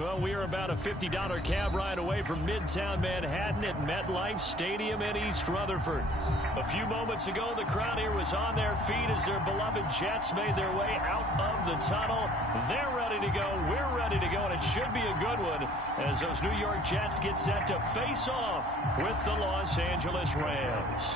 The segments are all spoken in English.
Well, we are about a $50 cab ride away from Midtown Manhattan at MetLife Stadium in East Rutherford. A few moments ago, the crowd here was on their feet as their beloved Jets made their way out of the tunnel. They're ready to go. We're ready to go, and it should be a good one as those New York Jets get set to face off with the Los Angeles Rams.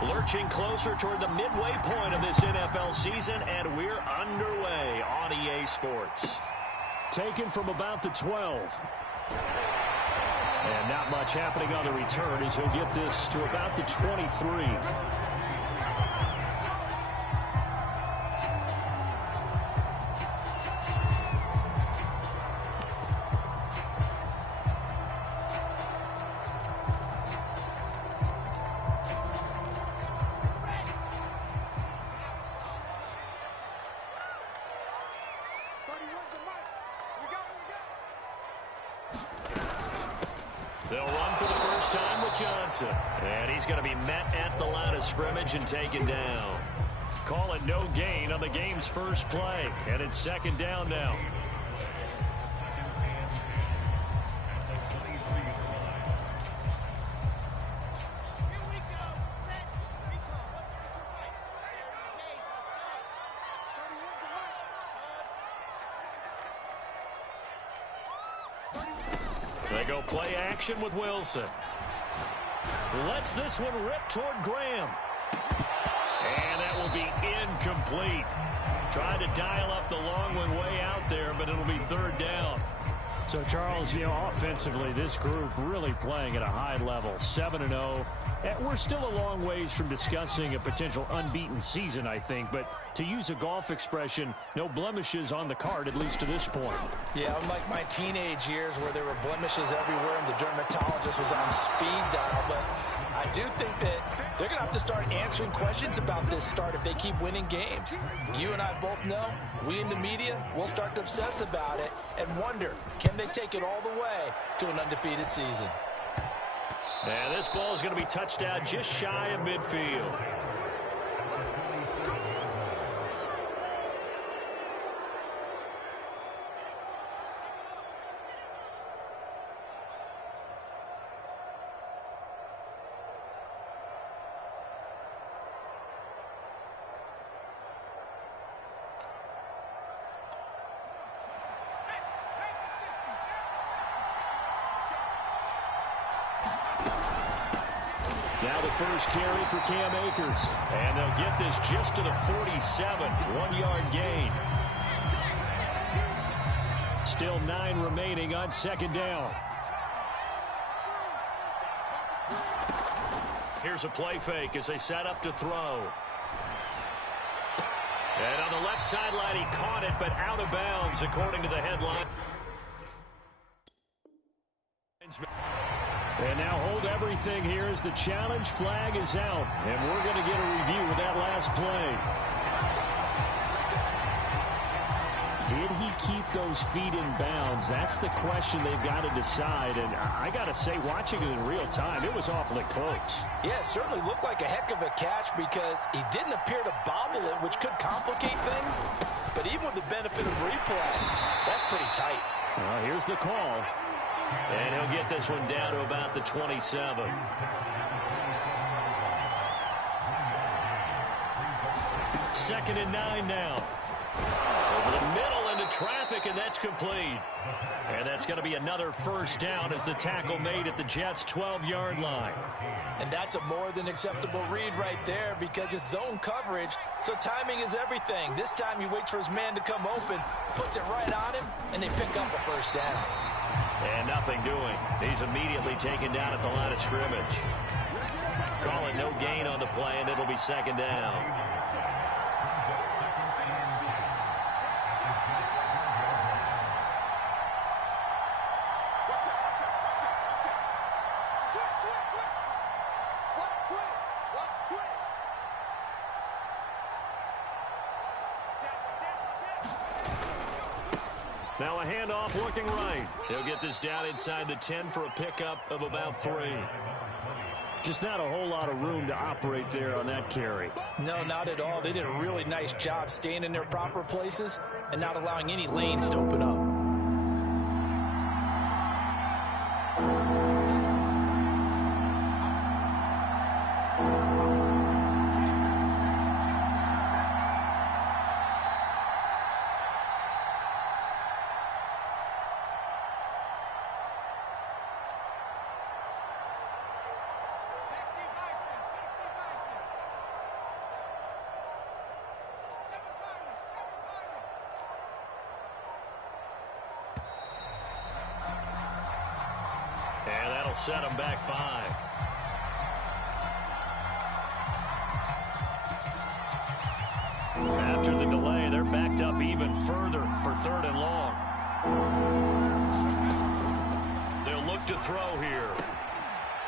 Lurching closer toward the midway point of this NFL season, and we're underway on EA Sports. Taken from about the 12. And not much happening on the return as he'll get this to about the 23. They'll run for the first time with Johnson. And he's going to be met at the line of scrimmage and taken down. Call it no gain on the game's first play. And it's second down now. They go play action with Wilson. Lets this one rip toward Graham. And that will be incomplete. Tried to dial up the long one way out there, but it'll be third down. So, Charles, offensively, this group really playing at a high level, 7-0. We're still a long ways from discussing a potential unbeaten season, I think. But to use a golf expression, no blemishes on the card, at least to this point. Yeah, unlike my teenage years where there were blemishes everywhere and the dermatologist was on speed dial. But I do think that they're going to have to start answering questions about this start if they keep winning games. You and I both know, we in the media will start to obsess about it and wonder, can they take it all the way to an undefeated season? And this ball is going to be touched out just shy of midfield. Now the first carry for Cam Akers. And they'll get this just to the 47. 1-yard gain. Still 9 remaining on second down. Here's a play fake as they set up to throw. And on the left sideline, he caught it, but out of bounds, according to the headline. And now hold everything here as the challenge flag is out. And we're going to get a review of that last play. Did he keep those feet in bounds? That's the question they've got to decide. And I got to say, watching it in real time, it was awfully close. Yeah, it certainly looked like a heck of a catch because he didn't appear to bobble it, which could complicate things. But even with the benefit of replay, that's pretty tight. Here's the call. And he'll get this one down to about the 27. Second and 9 now. Over the middle into traffic, and that's complete. And that's going to be another first down as the tackle made at the Jets' 12-yard line. And that's a more than acceptable read right there because it's zone coverage, so timing is everything. This time he waits for his man to come open, puts it right on him, and they pick up a first down. And nothing doing. He's immediately taken down at the line of scrimmage. Call it no gain on the play, and it'll be second down. Now a handoff looking right. He'll get this down inside the 10 for a pickup of about 3. Just not a whole lot of room to operate there on that carry. No, not at all. They did a really nice job staying in their proper places and not allowing any lanes to open up. And that'll set them back 5. After the delay, they're backed up even further for 3rd and long. They'll look to throw here.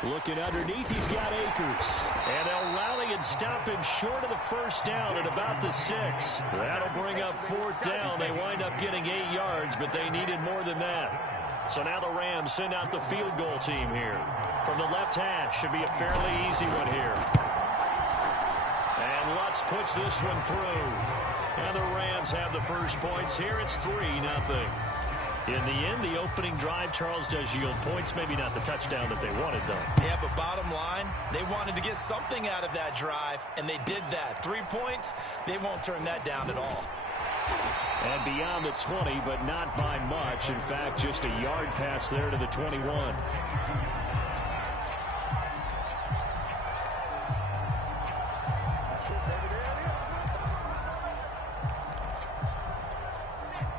Looking underneath, he's got Akers. And they'll rally and stop him short of the 1st down at about the 6. That'll bring up 4th down. They wind up getting 8 yards, but they needed more than that. So now the Rams send out the field goal team here. From the left hash, should be a fairly easy one here. And Lutz puts this one through. And the Rams have the first points here. It's 3-0. In the end, the opening drive, Charles, does yield points. Maybe not the touchdown that they wanted, though. Yeah, but bottom line, they wanted to get something out of that drive, and they did that. 3 points, they won't turn that down at all. And beyond the 20, but not by much. In fact, just a yard pass there to the 21.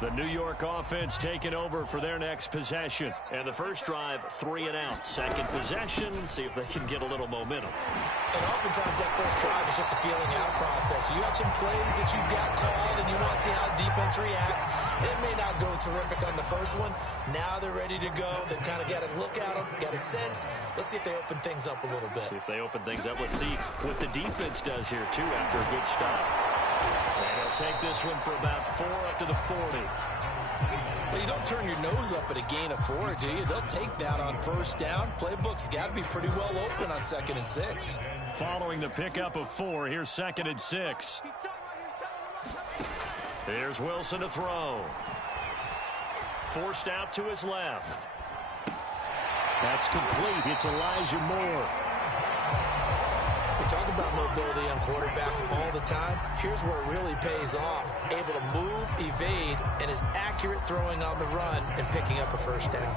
The New York offense taking over for their next possession. And the first drive, 3 and out. Second possession, see if they can get a little momentum. And oftentimes that first drive is just a feeling out process. You have some plays that you've got called and you want to see how the defense reacts. It may not go terrific on the first one. Now they're ready to go. They've kind of got a look at them, got a sense. Let's see if they open things up a little bit. See if they open things up. Let's see what the defense does here, too, after a good stop. And they'll take this one for about 4 up to the 40. Well, you don't turn your nose up at a gain of 4, do you? They'll take that on 1st down. Playbook's got to be pretty well open on 2nd and 6. Following the pickup of 4, here's 2nd and 6. Here's Wilson to throw. Forced out to his left. That's complete. It's Elijah Moore. We talk about mobility on quarterbacks all the time. Here's where it really pays off. Able to move, evade, and is accurate throwing on the run and picking up a 1st down.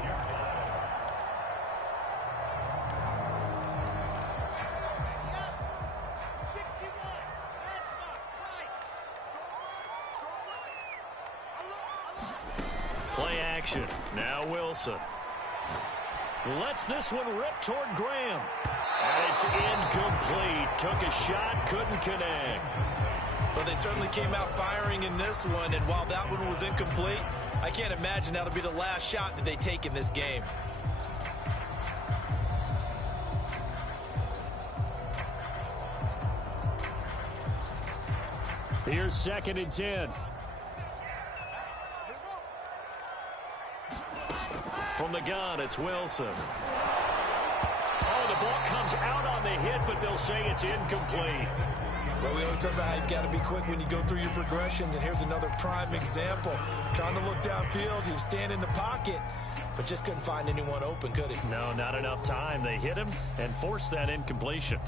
Play action. Now Wilson. Lets this one rip toward Graham. And it's incomplete. Took a shot, couldn't connect. Well, they certainly came out firing in this one, and while that one was incomplete, I can't imagine that'll be the last shot that they take in this game. Here's 2nd and 10. From the gun, it's Wilson. Oh, the ball comes out on the hit, but they'll say it's incomplete. Well, we always talk about how you've got to be quick when you go through your progressions, and here's another prime example. Trying to look downfield, he was standing in the pocket, but just couldn't find anyone open, could he? No, not enough time. They hit him and forced that incompletion.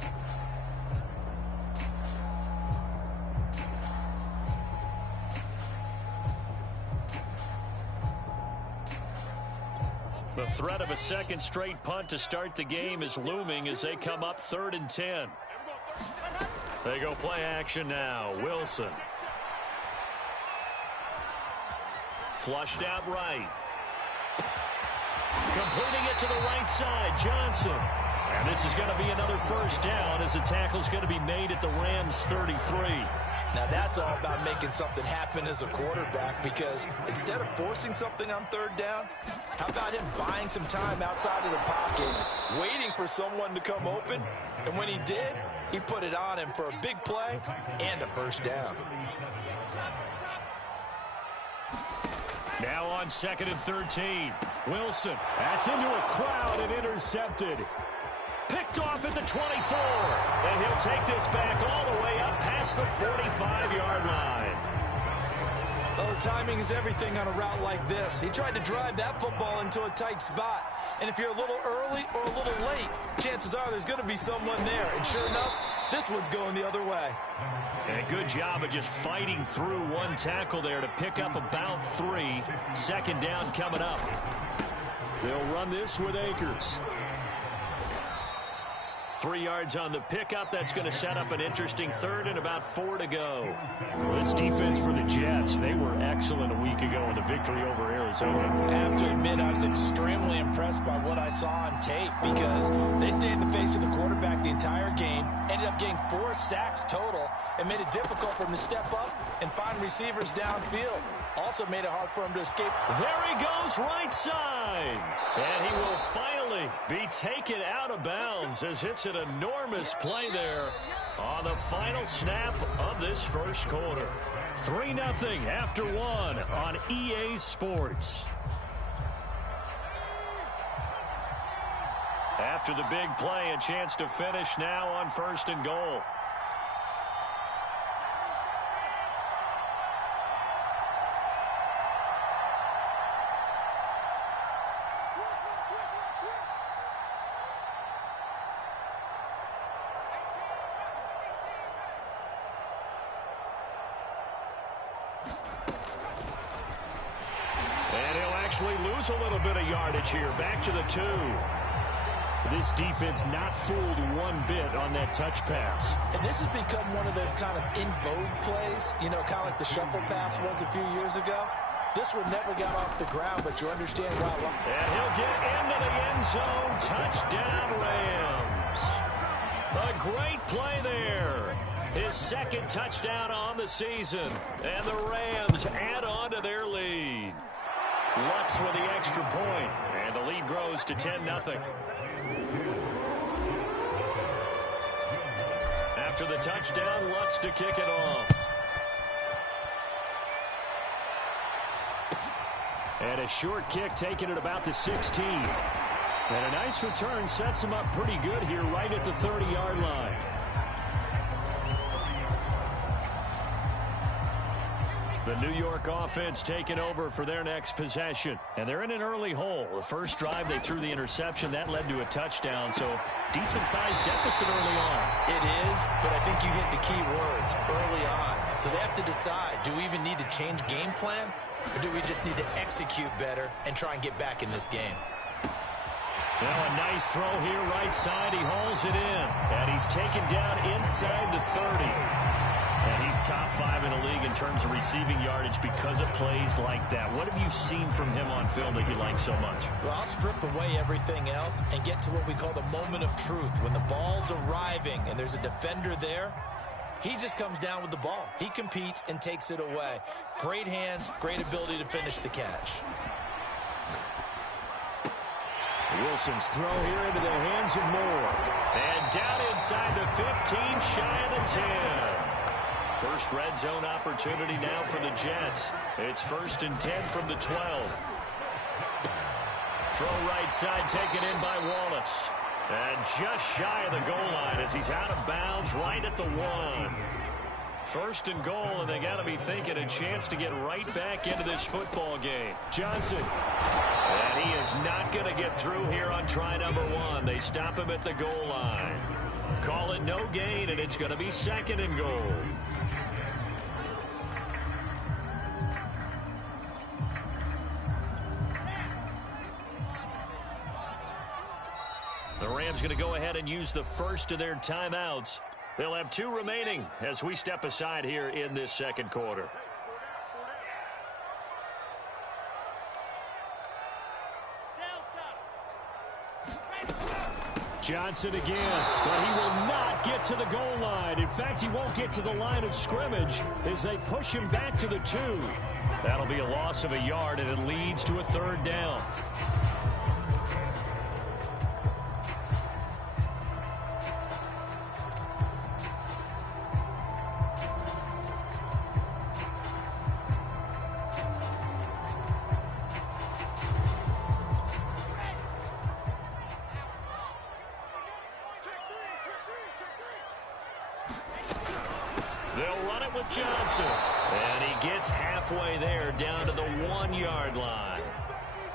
The threat of a second straight punt to start the game is looming as they come up 3rd and 10. They go play action now. Wilson. Flushed out right. Completing it to the right side, Johnson. And this is going to be another 1st down as the tackle's going to be made at the Rams' 33. Now that's all about making something happen as a quarterback, because instead of forcing something on 3rd down, how about him buying some time outside of the pocket, waiting for someone to come open, and when he did, he put it on him for a big play and a 1st down. Now on 2nd and 13. Wilson. That's into a crowd and intercepted. Picked off at the 24. And he'll take this back all the way up past the 45-yard line. Oh, timing is everything on a route like this. He tried to drive that football into a tight spot. And if you're a little early or a little late, chances are there's going to be someone there. And sure enough, this one's going the other way. And a good job of just fighting through one tackle there to pick up about 3. Second down coming up. They'll run this with Akers. 3 yards on the pickup. That's going to set up an interesting third and about 4 to go. This defense for the Jets, they were excellent a week ago in the victory over Arizona. I have to admit, I was extremely impressed by what I saw on tape because they stayed in the face of the quarterback the entire game, ended up getting 4 sacks total, and made it difficult for him to step up and find receivers downfield. Also made it hard for him to escape. There he goes, right side. And he will finally be taken out of bounds as it's an enormous play there on the final snap of this first quarter. 3-0 after 1 on EA Sports. After the big play, a chance to finish now on 1st and goal. Lose a little bit of yardage here. Back to the 2. This defense not fooled one bit on that touch pass. And this has become one of those kind of in vogue plays, you know, kind of like the shuffle pass was a few years ago. This one never got off the ground, but you understand why. And he'll get into the end zone. Touchdown, Rams. A great play there. His second touchdown on the season. And the Rams add on to their lead. Lutz with the extra point, and the lead grows to 10-0. After the touchdown, Lutz to kick it off. And a short kick taken at about the 16. And a nice return sets him up pretty good here right at the 30-yard line. The New York offense taking over for their next possession. And they're in an early hole. The first drive, they threw the interception. That led to a touchdown. So, decent-sized deficit early on. It is, but I think you hit the key words, early on. So they have to decide, do we even need to change game plan? Or do we just need to execute better and try and get back in this game? Now a nice throw here, right side. He hauls it in. And he's taken down inside the 30. And he's top 5 in the league in terms of receiving yardage because of plays like that. What have you seen from him on film that you like so much? Well, I'll strip away everything else and get to what we call the moment of truth. When the ball's arriving and there's a defender there, he just comes down with the ball. He competes and takes it away. Great hands, great ability to finish the catch. Wilson's throw here into the hands of Moore. And down inside the 15, shy of the 10. First red zone opportunity now for the Jets. It's 1st and 10 from the 12. Throw right side taken in by Wallace. And just shy of the goal line as he's out of bounds right at the 1. 1st and goal, and they got to be thinking a chance to get right back into this football game. Johnson. And he is not going to get through here on try number 1. They stop him at the goal line. Call it no gain, and it's going to be 2nd and goal. The Rams going to go ahead and use the first of their timeouts. They'll have 2 remaining as we step aside here in this second quarter. Johnson again, but he will not get to the goal line. In fact, he won't get to the line of scrimmage as they push him back to the 2. That'll be a loss of a yard, and it leads to a 3rd down. They'll run it with Johnson. And he gets halfway there down to the 1-yard line.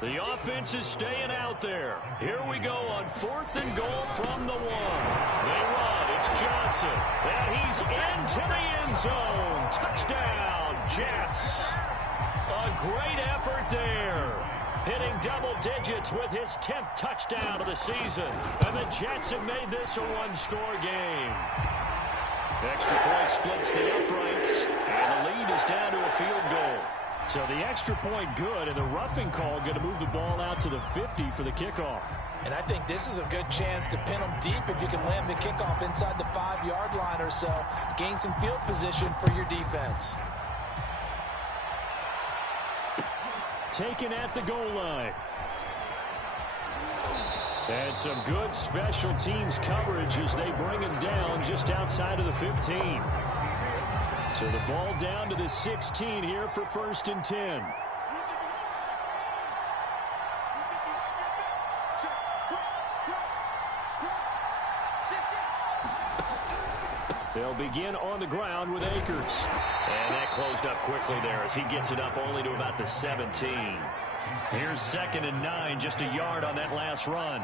The offense is staying out there. Here we go on 4th and goal from the 1. They run. It's Johnson. And he's into the end zone. Touchdown, Jets. A great effort there. Hitting double digits with his 10th touchdown of the season. And the Jets have made this a one-score game. Extra point splits the uprights. And the lead is down to a field goal. So the extra point good, and the roughing call going to move the ball out to the 50 for the kickoff. And I think this is a good chance to pin them deep if you can land the kickoff inside the 5-yard line or so. Gain some field position for your defense. Taken at the goal line. And some good special teams coverage as they bring him down just outside of the 15. So the ball down to the 16 here for 1st and 10. They'll begin on the ground with Akers. And that closed up quickly there as he gets it up only to about the 17. Here's 2nd and 9, just a yard on that last run.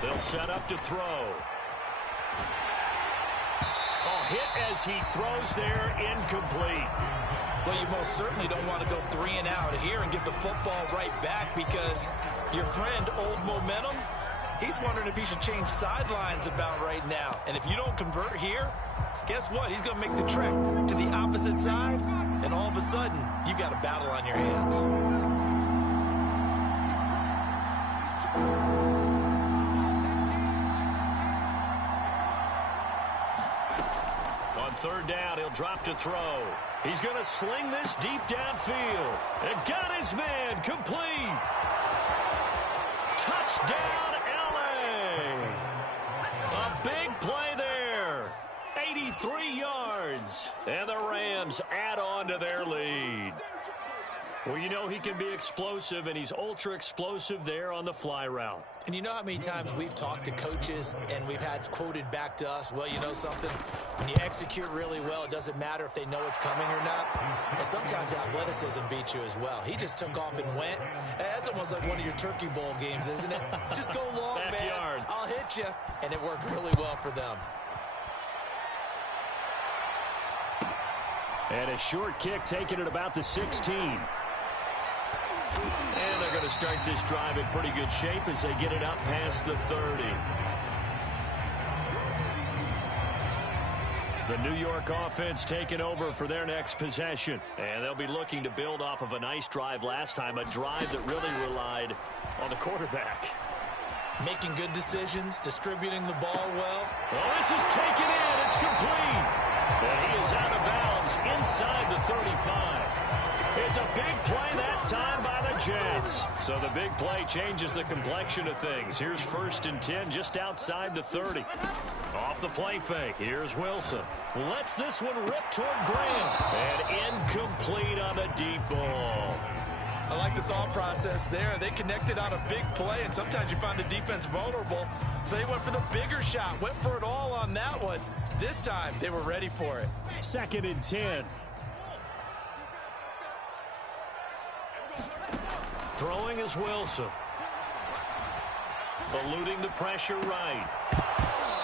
They'll set up to throw. Hit as he throws there, incomplete. Well, you most certainly don't want to go 3 and out here and give the football right back because your friend, Old Momentum, he's wondering if he should change sidelines about right now. And if you don't convert here, guess what? He's going to make the trek to the opposite side, and all of a sudden, you've got a battle on your hands. On 3rd down, he'll drop to throw. He's going to sling this deep downfield. And got his man complete. Touchdown, L.A. A big play there. 83 yards. And the Rams add on to their lead. Well, you know he can be explosive, and he's ultra explosive there on the fly route. And you know how many times we've talked to coaches and we've had quoted back to us, well, you know something? When you execute really well, it doesn't matter if they know it's coming or not. Well, sometimes athleticism beats you as well. He just took off and went. That's almost like one of your Turkey Bowl games, isn't it? Just go long, Backyard. man. I'll hit you. And it worked really well for them. And a short kick taken at about the 16. And they're going to start this drive in pretty good shape as they get it up past the 30. The New York offense taking over for their next possession. And they'll be looking to build off of a nice drive last time, a drive that really relied on the quarterback. Making good decisions, distributing the ball well. Well, this is taken in. It's complete. And he is out of bounds inside the 35. It's a big play that time by the Jets. So the big play changes the complexion of things. Here's 1st and 10 just outside the 30. Off the play fake. Here's Wilson. Lets this one rip toward Graham. And incomplete on a deep ball. I like the thought process there. They connected on a big play, and sometimes you find the defense vulnerable. So they went for the bigger shot, went for it all on that one. This time, they were ready for it. 2nd and 10. Throwing is Wilson. Eluding the pressure right.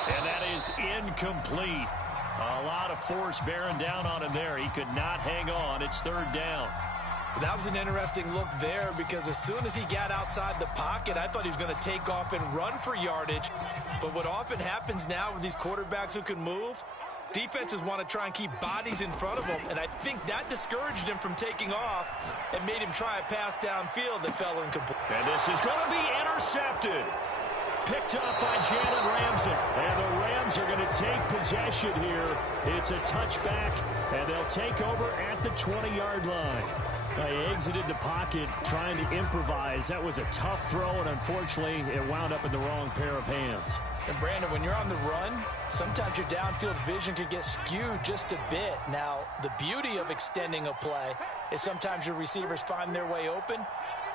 And that is incomplete. A lot of force bearing down on him there. He could not hang on. It's 3rd down. That was an interesting look there because as soon as he got outside the pocket, I thought he was going to take off and run for yardage. But what often happens now with these quarterbacks who can move, defenses want to try and keep bodies in front of them, and I think that discouraged him from taking off and made him try a pass downfield that fell incomplete. And this is going to be intercepted. Picked up by Jalen Ramsey. And the Rams are going to take possession here. It's a touchback, and they'll take over at the 20-yard line. They exited the pocket trying to improvise. That was a tough throw, and unfortunately, it wound up in the wrong pair of hands. And Brandon, when you're on the run, sometimes your downfield vision can get skewed just a bit. Now, the beauty of extending a play is sometimes your receivers find their way open,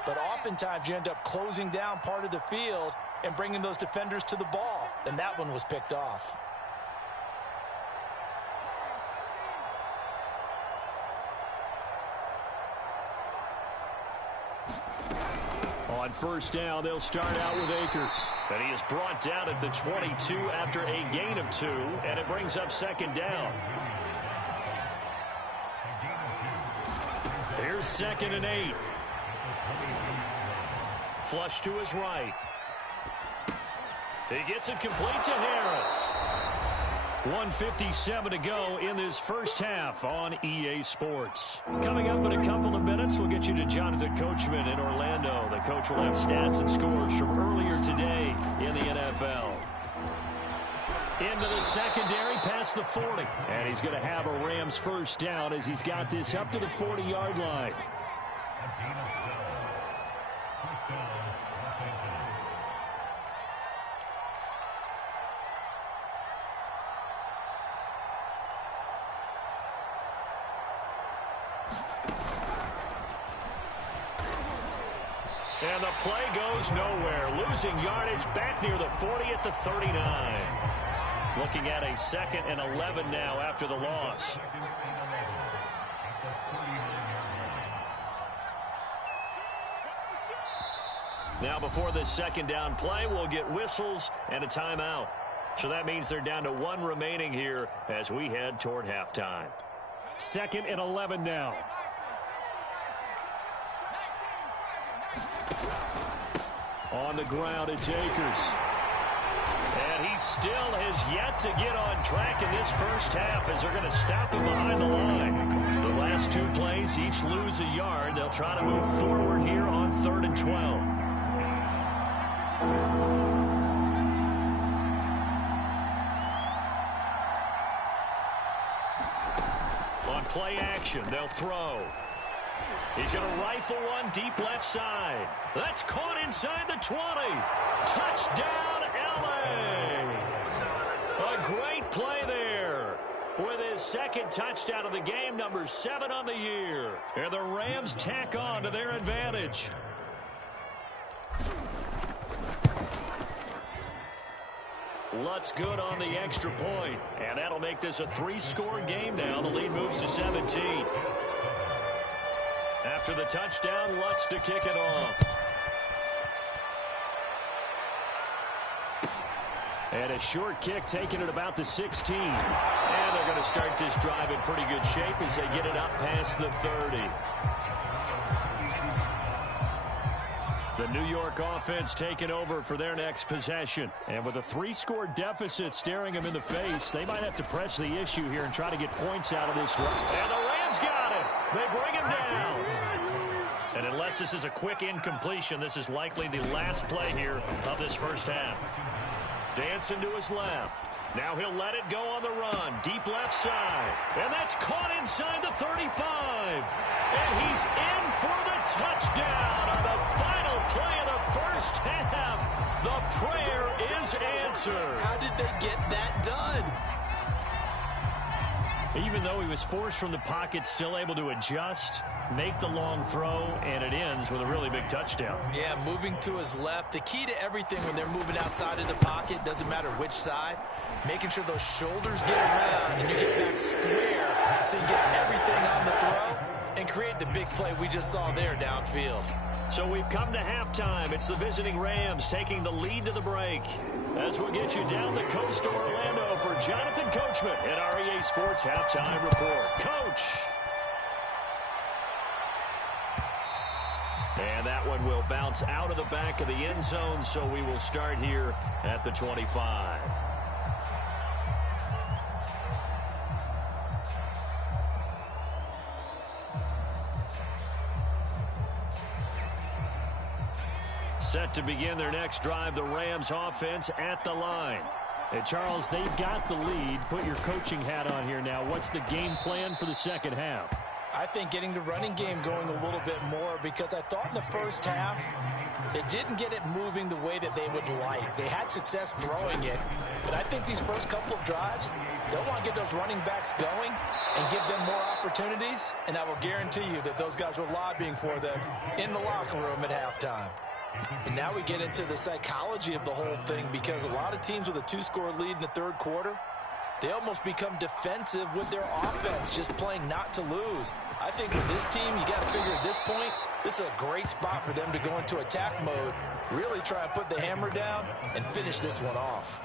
but oftentimes you end up closing down part of the field and bringing those defenders to the ball. And that one was picked off. On first down, they'll start out with Akers. And he is brought down at the 22 after a gain of 2, and it brings up second down. Here's 2nd and 8. Flush to his right. He gets it complete to Harris. 1:57 to go in this first half on EA Sports. Coming up in a couple of minutes, we'll get you to Jonathan Coachman in Orlando. The coach will have stats and scores from earlier today in the NFL. Into the secondary, past the 40. And he's going to have a Rams first down as he's got this up to the 40-yard line. And the play goes nowhere. Losing yardage back near the 40 at the 39. Looking at a 2nd and 11 now after the loss. Now before this second down play, we'll get whistles and a timeout. So that means they're down to 1 remaining here as we head toward halftime. 2nd and 11 now. On the ground, it's Akers. And he still has yet to get on track in this first half as they're going to stop him behind the line. The last 2 plays each lose a yard. They'll try to move forward here on 3rd and 12. On play action, they'll throw. He's going to rifle one deep left side. That's caught inside the 20. Touchdown, L.A. A great play there. With his 2nd touchdown of the game, number 7 on the year. And the Rams tack on to their advantage. Lutz good on the extra point. And that'll make this a 3-score game now. The lead moves to 17. After the touchdown, Lutz to kick it off. And a short kick taken at about the 16. And they're going to start this drive in pretty good shape as they get it up past the 30. The New York offense taking over for their next possession. And with a 3-score deficit staring them in the face, they might have to press the issue here and try to get points out of this drive. And the Rams got it. They bring him down. And unless this is a quick incompletion, this is likely the last play here of this first half. Dancing to his left. Now he'll let it go on the run. Deep left side. And that's caught inside the 35. And he's in for the touchdown on the final play of the first half. The prayer is answered. How did they get that done? Even though he was forced from the pocket, still able to adjust, make the long throw, and it ends with a really big touchdown. Yeah, moving to his left. The key to everything when they're moving outside of the pocket, doesn't matter which side, making sure those shoulders get around and you get back square so you get everything on the throw and create the big play we just saw there downfield. So we've come to halftime. It's the visiting Rams taking the lead to the break. As we'll get you down the coast to Orlando for Jonathan Coachman at our EA Sports Halftime Report. Coach! And that one will bounce out of the back of the end zone, so we will start here at the 25. Set to begin their next drive, the Rams offense at the line. And Charles, they've got the lead. Put your coaching hat on here now. What's the game plan for the second half? I think getting the running game going a little bit more, because I thought in the first half they didn't get it moving the way that they would like. They had success throwing it, but I think these first couple of drives, they'll want to get those running backs going and give them more opportunities, and I will guarantee you that those guys were lobbying for them in the locker room at halftime. And now we get into the psychology of the whole thing, because a lot of teams with a 2-score lead in the third quarter, they almost become defensive with their offense, just playing not to lose. I think with this team, you got to figure at this point, This is a great spot for them to go into attack mode, really try and put the hammer down and finish this one off.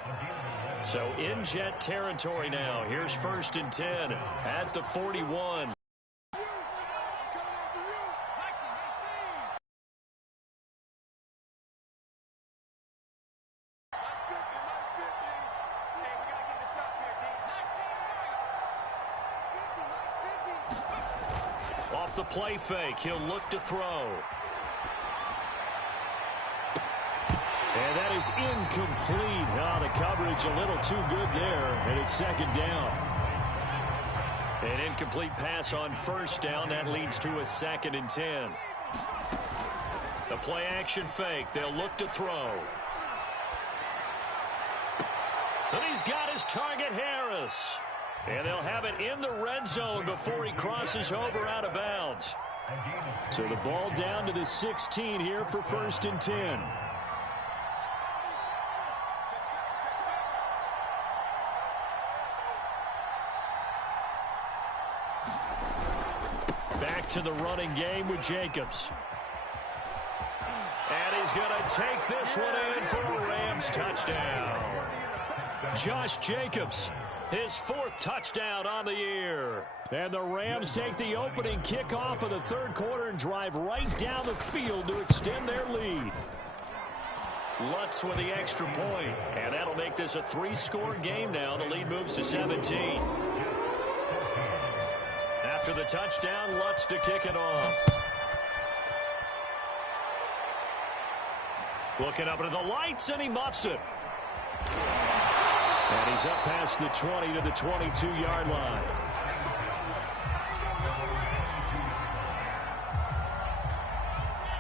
So in jet territory now. Here's 1st and 10 at the 41. Off the play fake, he'll look to throw. And that is incomplete. Oh, the coverage a little too good there, and it's 2nd down. An incomplete pass on 1st down. That leads to a 2nd and 10. The play action fake. They'll look to throw. And he's got his target, Harris. And they'll have it in the red zone before he crosses over out of bounds. So the ball down to the 16 here for 1st and 10. Back to the running game with Jacobs. And he's going to take this one in for a Rams touchdown. Josh Jacobs, his 4th touchdown on the year. And the Rams take the opening kickoff of the 3rd quarter and drive right down the field to extend their lead. Lutz with the extra point, and that'll make this a 3-score game now. The lead moves to 17. After the touchdown, Lutz to kick it off. Looking up into the lights, and he muffs it. And he's up past the 20 to the 22-yard line.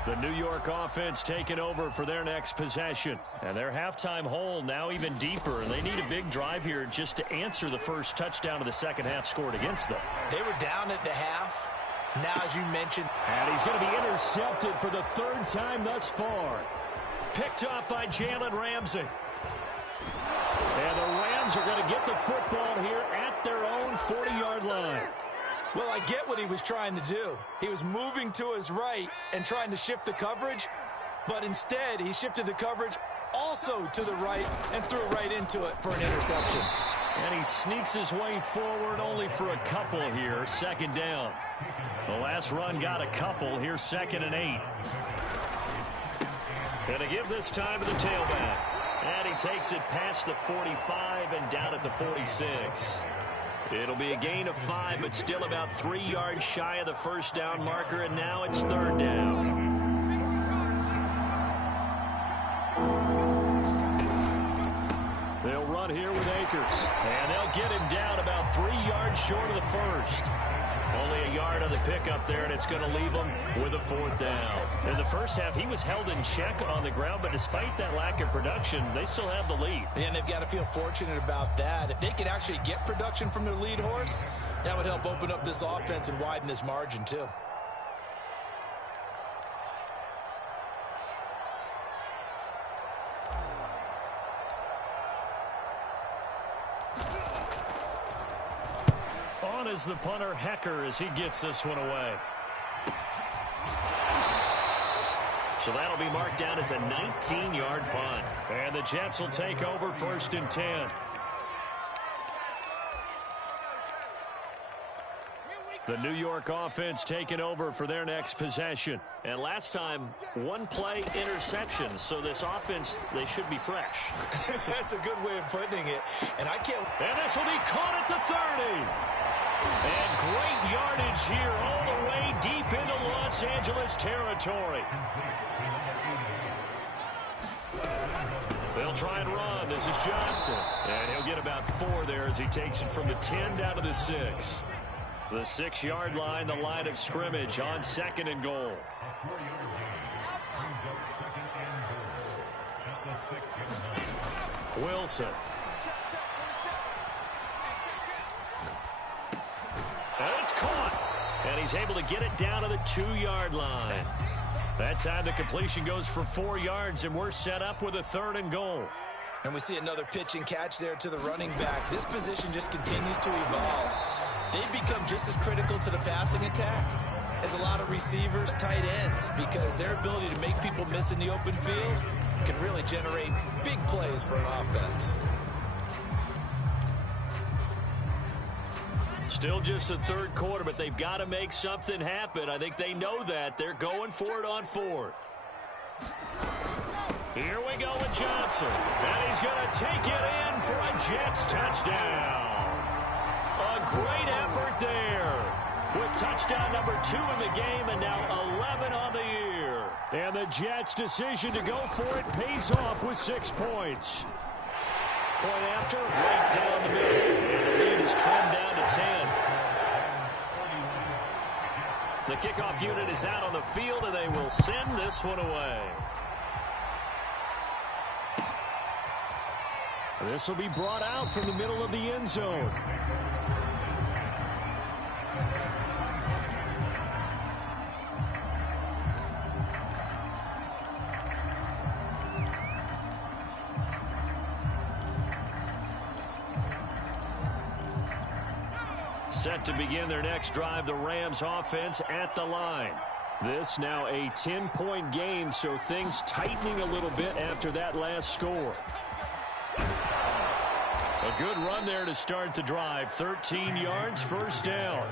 The New York offense taking over for their next possession. And their halftime hole now even deeper. And they need a big drive here just to answer the first touchdown of the second half scored against them. They were down at the half. Now, as you mentioned. And he's going to be intercepted for the 3rd time thus far. Picked up by Jalen Ramsey. And the Rams are going to get the football here at their own 40-yard line. Well, I get what he was trying to do. He was moving to his right and trying to shift the coverage, but instead he shifted the coverage also to the right and threw right into it for an interception. And he sneaks his way forward only for a couple here. 2nd down. The last run got a couple. Here's 2nd and 8. And to give this time to the tailback. And he takes it past the 45 and down at the 46. It'll be a gain of 5, but still about 3 yards shy of the 1st down marker, and now it's 3rd down. They'll run here with Akers, and they'll get him down about 3 yards short of the 1st. Only a yard on the pickup there, and it's going to leave him with a 4th down. In the first half, he was held in check on the ground, but despite that lack of production, they still have the lead. And they've got to feel fortunate about that. If they could actually get production from their lead horse, that would help open up this offense and widen this margin, too. Is the punter Hecker as he gets this one away. So that'll be marked down as a 19-yard punt. And the Jets will take over 1st and 10. The New York offense taking over for their next possession. And last time, 1-play interception. So this offense, they should be fresh. That's a good way of putting it. And this will be caught at the 30. And great yardage here all the way deep into Los Angeles territory. They'll try and run. This is Johnson. And he'll get about 4 there as he takes it from the 10 down to the 6. The 6-yard line, the line of scrimmage on 2nd and goal. Wilson. And it's caught. And he's able to get it down to the 2-yard line. That time the completion goes for 4 yards, and we're set up with a 3rd and goal. And we see another pitch and catch there to the running back. This position just continues to evolve. They've become just as critical to the passing attack is a lot of receivers, tight ends, because their ability to make people miss in the open field can really generate big plays for an offense. Still just the third quarter, but they've got to make something happen. I think they know that. They're going for it on fourth. Here we go with Johnson. And he's going to take it in for a Jets touchdown. A great effort there. With touchdown number 2 in the game and now 11 on the year. And the Jets' decision to go for it pays off with 6 points. Point after, right down the middle. And the lead is trimmed down to 10. The kickoff unit is out on the field, and they will send this one away. This will be brought out from the middle of the end zone. Set to begin their next drive, the Rams offense at the line. This now a 10-point game, so things tightening a little bit after that last score. A good run there to start the drive. 13 yards, first down.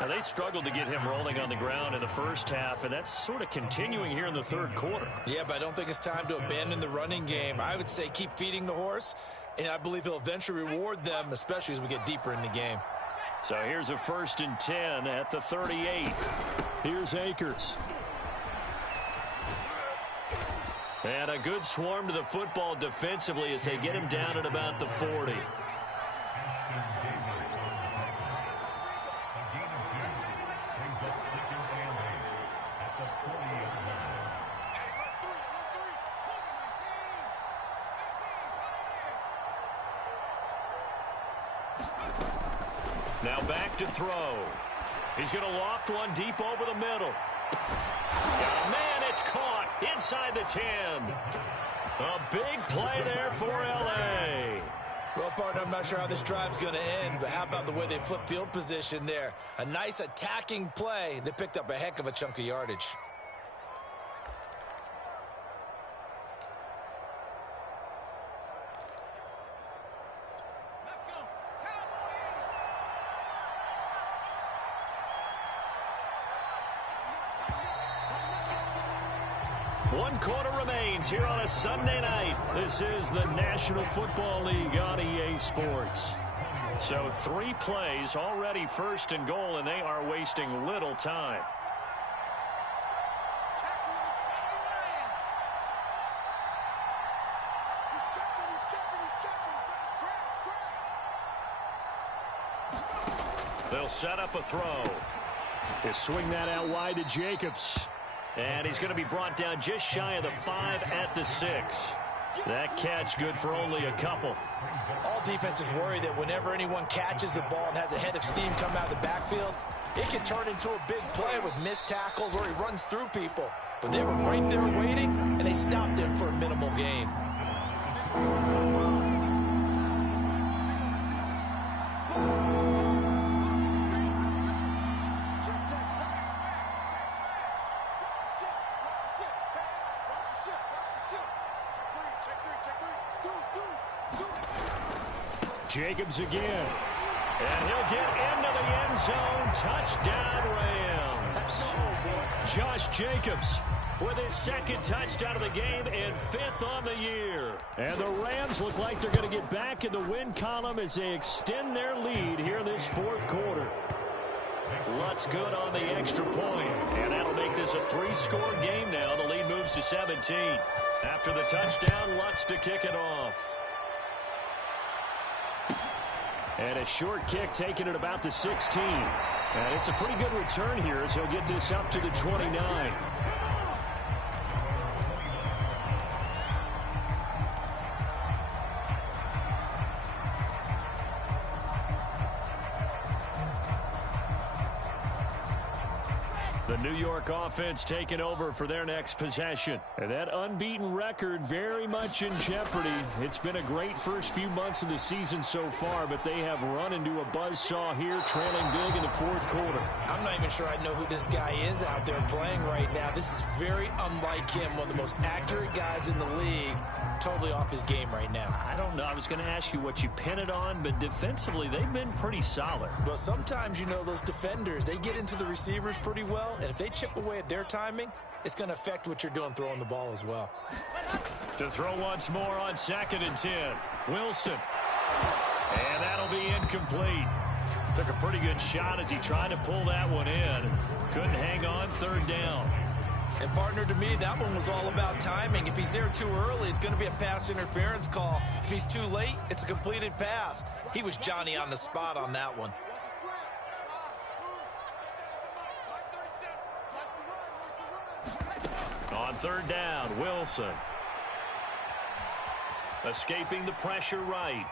Now, they struggled to get him rolling on the ground in the first half, and that's sort of continuing here in the third quarter. Yeah, but I don't think it's time to abandon the running game. I would say keep feeding the horse, and I believe he'll eventually reward them, especially as we get deeper in the game. So here's a 1st and 10 at the 38. Here's Akers. And a good swarm to the football defensively as they get him down at about the 40. Now back to throw. He's going to loft one deep over the middle. Oh, man, it's caught inside the 10. A big play there for L.A. Well, partner, I'm not sure how this drive's going to end, but how about the way they flip field position there? A nice attacking play that picked up a heck of a chunk of yardage. One quarter remains here on a Sunday night. This is the National Football League on EA Sports. So 3 plays, already 1st and goal, and they are wasting little time. They'll set up a throw. They swing that out wide to Jacobs. And he's going to be brought down just shy of the 5 at the 6. That catch good for only a couple. All defenses worry that whenever anyone catches the ball and has a head of steam come out of the backfield, it can turn into a big play with missed tackles or he runs through people. But they were right there waiting, and they stopped him for a minimal gain. Jacobs again. And he'll get into the end zone. Touchdown, Rams. Josh Jacobs with his 2nd touchdown of the game and 5th on the year. And the Rams look like they're going to get back in the win column as they extend their lead here in this 4th quarter. Lutz good on the extra point. And that'll make this a 3-score game now. The lead moves to 17. After the touchdown, Lutz to kick it off. And a short kick taken at about the 16. And it's a pretty good return here as he'll get this up to the 29. The New York offense taking over for their next possession. And that unbeaten record very much in jeopardy. It's been a great first few months of the season so far, but they have run into a buzzsaw here, trailing big in the fourth quarter. I'm not even sure I know who this guy is out there playing right now. This is very unlike him, one of the most accurate guys in the league. Totally off his game right now. I don't know. I was going to ask you what you pin it on, but defensively, they've been pretty solid. Well, sometimes, you know, those defenders, they get into the receivers pretty well, and if they chip away at their timing, it's going to affect what you're doing throwing the ball as well. To throw once more on 2nd and 10. Wilson. And that'll be incomplete. Took a pretty good shot as he tried to pull that one in. Couldn't hang on, 3rd down. And, partner, to me, that one was all about timing. If he's there too early, it's going to be a pass interference call. If he's too late, it's a completed pass. He was Johnny on the spot on that one. On 3rd down, Wilson. Escaping the pressure right.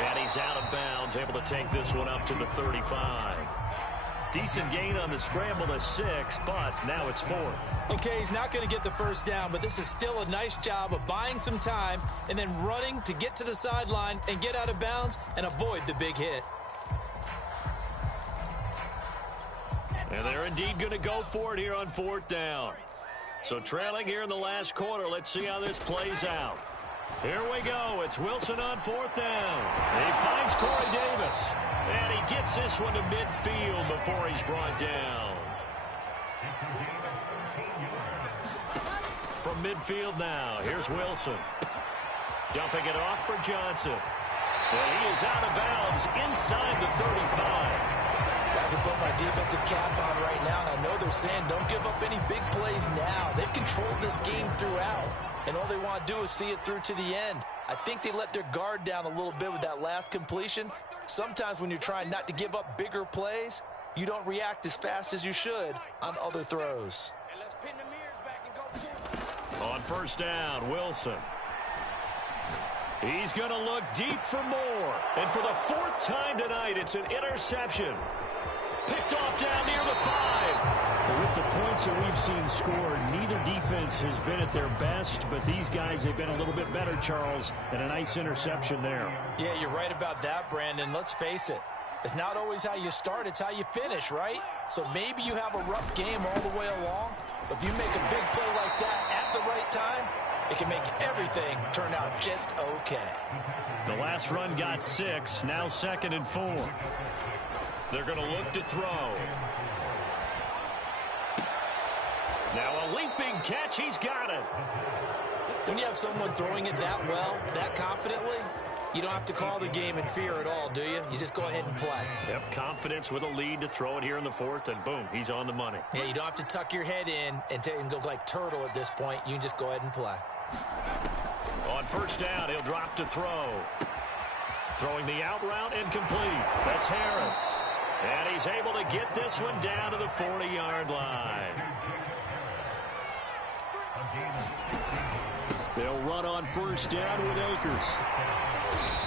And he's out of bounds, able to take this one up to the 35. Decent gain on the scramble to 6, but now it's 4th. Okay, he's not going to get the first down, but this is still a nice job of buying some time and then running to get to the sideline and get out of bounds and avoid the big hit. And they're indeed going to go for it here on 4th down. So trailing here in the last quarter, let's see how this plays out. Here we go. It's Wilson on 4th down. He finds Corey Davis. And he gets this one to midfield before he's brought down. From midfield now, here's Wilson. Dumping it off for Johnson. And he is out of bounds inside the 35. I can put my defensive cap on right now, and I know they're saying don't give up any big plays now. They've controlled this game throughout, and all they want to do is see it through to the end. I think they let their guard down a little bit with that last completion. Sometimes when you're trying not to give up bigger plays, you don't react as fast as you should on other throws. On 1st down, Wilson. He's going to look deep for more. And for the 4th time tonight, it's an interception. Picked off down near the 5. With the points that we've seen scored, neither defense has been at their best, but these guys have been a little bit better, Charles, and a nice interception there. Yeah, you're right about that, Brandon. Let's face it. It's not always how you start, it's how you finish, right? So maybe you have a rough game all the way along, but if you make a big play like that at the right time, it can make everything turn out just okay. The last run got 6, now 2nd and 4. They're going to look to throw. Now a leaping catch, he's got it. When you have someone throwing it that well, that confidently, you don't have to call the game in fear at all, do you? You just go ahead and play. Yep, confidence with a lead to throw it here in the 4th, and boom, he's on the money. Yeah, you don't have to tuck your head in and go like turtle at this point. You can just go ahead and play. On 1st down, he'll drop to throw. Throwing the out route incomplete. That's Harris. And he's able to get this one down to the 40-yard line. They'll run on 1st down with Akers.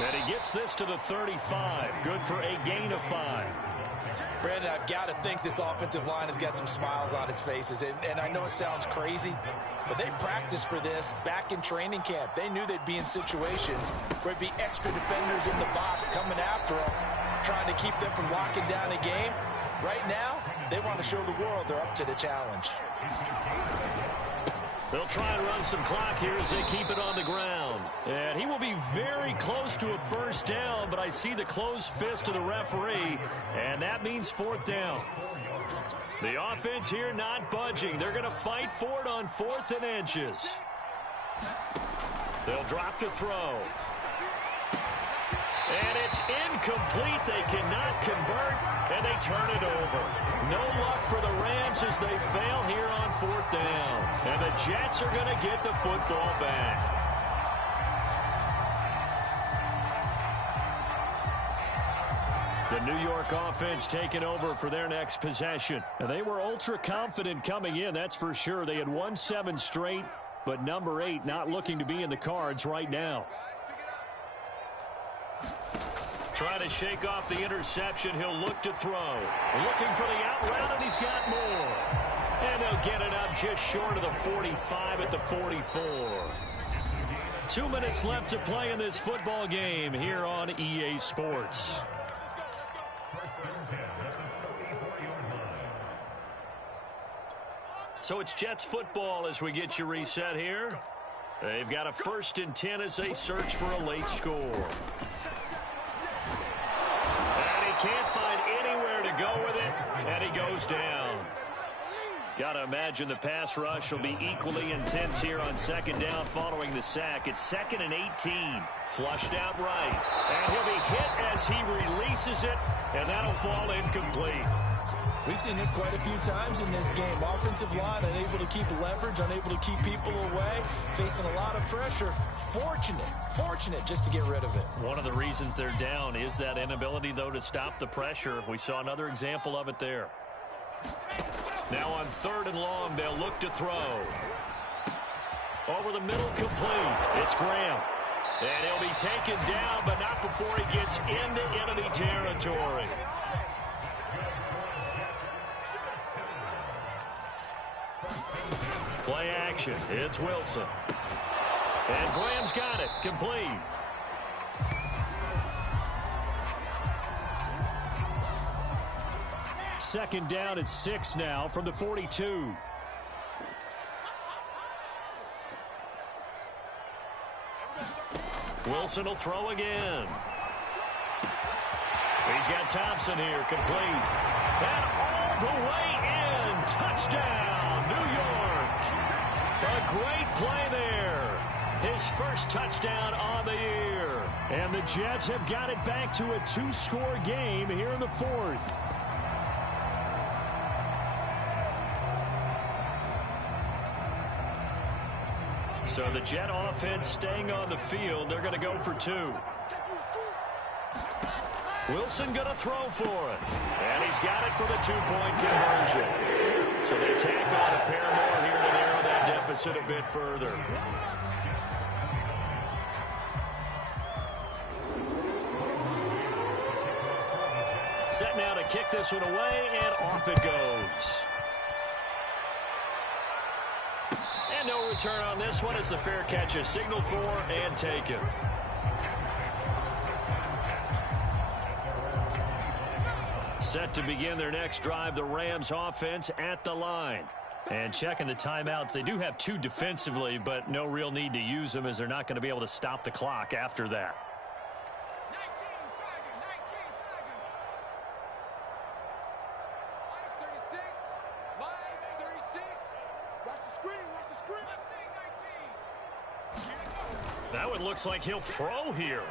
And he gets this to the 35. Good for a gain of 5. Brandon, I've got to think this offensive line has got some smiles on its faces. And I know it sounds crazy, but they practiced for this back in training camp. They knew they'd be in situations where there'd be extra defenders in the box coming after them, trying to keep them from locking down a game. Right now, they want to show the world they're up to the challenge. They'll try and run some clock here as they keep it on the ground. And he will be very close to a 1st down, but I see the closed fist of the referee, and that means 4th down. The offense here not budging. They're going to fight for it on 4th and inches. They'll drop to throw. And it's incomplete. They cannot convert, and they turn it over. No luck for the Rams as they fail here on 4th down. And the Jets are going to get the football back. The New York offense taking over for their next possession. And they were ultra confident coming in, that's for sure. They had won 7 straight, but number 8 not looking to be in the cards right now. Trying to shake off the interception. He'll look to throw. Looking for the out route, and he's got more. And they'll get it up just short of the 45 at the 44. 2 minutes left to play in this football game here on EA Sports. So it's Jets football as we get you reset here. They've got a 1st and 10 as they search for a late score. And he can't find anywhere to go with it, and he goes down. Got to imagine the pass rush will be equally intense here on 2nd down following the sack. It's 2nd and 18. Flushed out right. And he'll be hit as he releases it, and that'll fall incomplete. We've seen this quite a few times in this game. Offensive line unable to keep leverage, unable to keep people away, facing a lot of pressure. Fortunate just to get rid of it. One of the reasons they're down is that inability, though, to stop the pressure. We saw another example of it there. Now on 3rd and long, they'll look to throw. Over the middle, complete. It's Graham. And he'll be taken down, but not before he gets into enemy territory. Play action. It's Wilson. And Graham's got it. Complete. Second down at 6 now from the 42. Wilson will throw again. He's got Thompson here. Complete. And all the way in. Touchdown, New York. A great play there. His 1st touchdown on the year. And the Jets have got it back to a 2-score game here in the 4th. So the Jet offense staying on the field. They're going to go for 2. Wilson going to throw for it. And he's got it for the 2-point conversion. So they tack on a pair more here to narrow that deficit a bit further. Set now to kick this one away, and off it goes. And no return on this one as the fair catch is signaled for and taken. Set to begin their next drive, the Rams offense at the line. And checking the timeouts, they do have 2 defensively, but no real need to use them as they're not going to be able to stop the clock after that. 19 36. Watch the screen. That one looks like he'll throw here.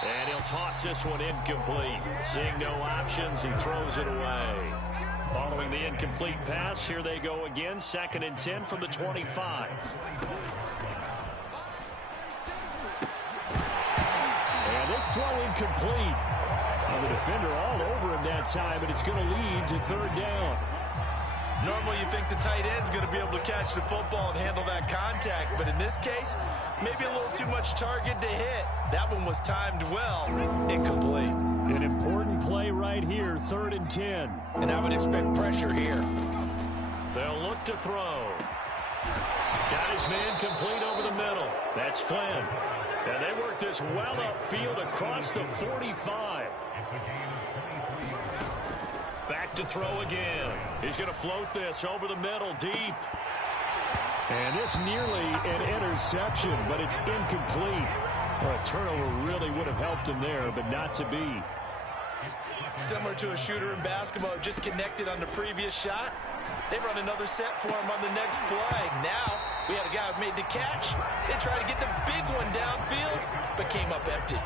And he'll toss this one incomplete. Seeing no options, he throws it away. Following the incomplete pass, here they go again. 2nd and 10 from the 25. And this throw incomplete. And the defender all over him that time, and it's going to lead to 3rd down. Normally you think the tight end's going to be able to catch the football and handle that contact, but in this case, maybe a little too much target to hit. That one was timed well. Incomplete. An important play right here, 3rd and 10. And I would expect pressure here. They'll look to throw. Got his man complete over the middle. That's Flynn. And they work this well upfield across the 45. Back to throw again. He's going to float this over the middle deep. And this nearly an interception, but it's incomplete. Well, a turnover really would have helped him there, but not to be. Similar to a shooter in basketball, just connected on the previous shot. They run another set for him on the next play. Now, we had a guy who made the catch. They tried to get the big one downfield, but came up empty.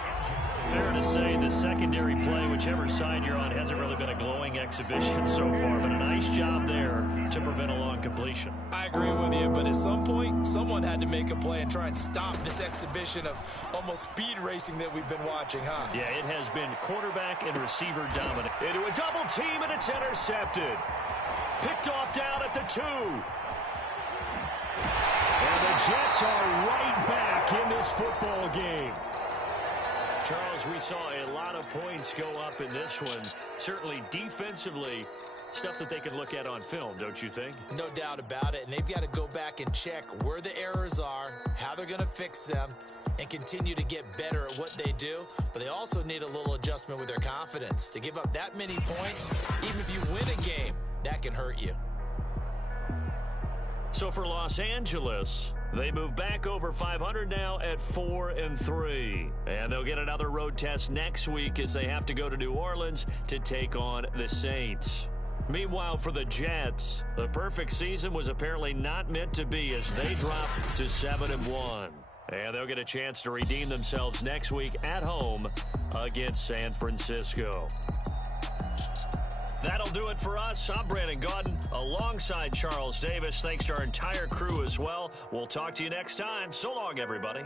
Fair to say the secondary play, whichever side you're on, hasn't really been a glowing exhibition so far, but a nice job there to prevent a long completion. I agree with you, but at some point, someone had to make a play and try and stop this exhibition of almost speed racing that we've been watching, huh? Yeah, it has been quarterback and receiver dominant. Into a double team, and it's intercepted. Picked off down at the 2. And the Jets are right back in this football game. Charles, we saw a lot of points go up in this one. Certainly defensively, stuff that they can look at on film, don't you think? No doubt about it. And they've got to go back and check where the errors are, how they're going to fix them, and continue to get better at what they do. But they also need a little adjustment with their confidence. To give up that many points, even if you win a game, that can hurt you. So for Los Angeles, they move back over 500 now at 4-3. And they'll get another road test next week as they have to go to New Orleans to take on the Saints. Meanwhile, for the Jets, the perfect season was apparently not meant to be as they drop to 7-1. And they'll get a chance to redeem themselves next week at home against San Francisco. That'll do it for us. I'm Brandon Gaudin alongside Charles Davis. Thanks to our entire crew as well. We'll talk to you next time. So long, everybody.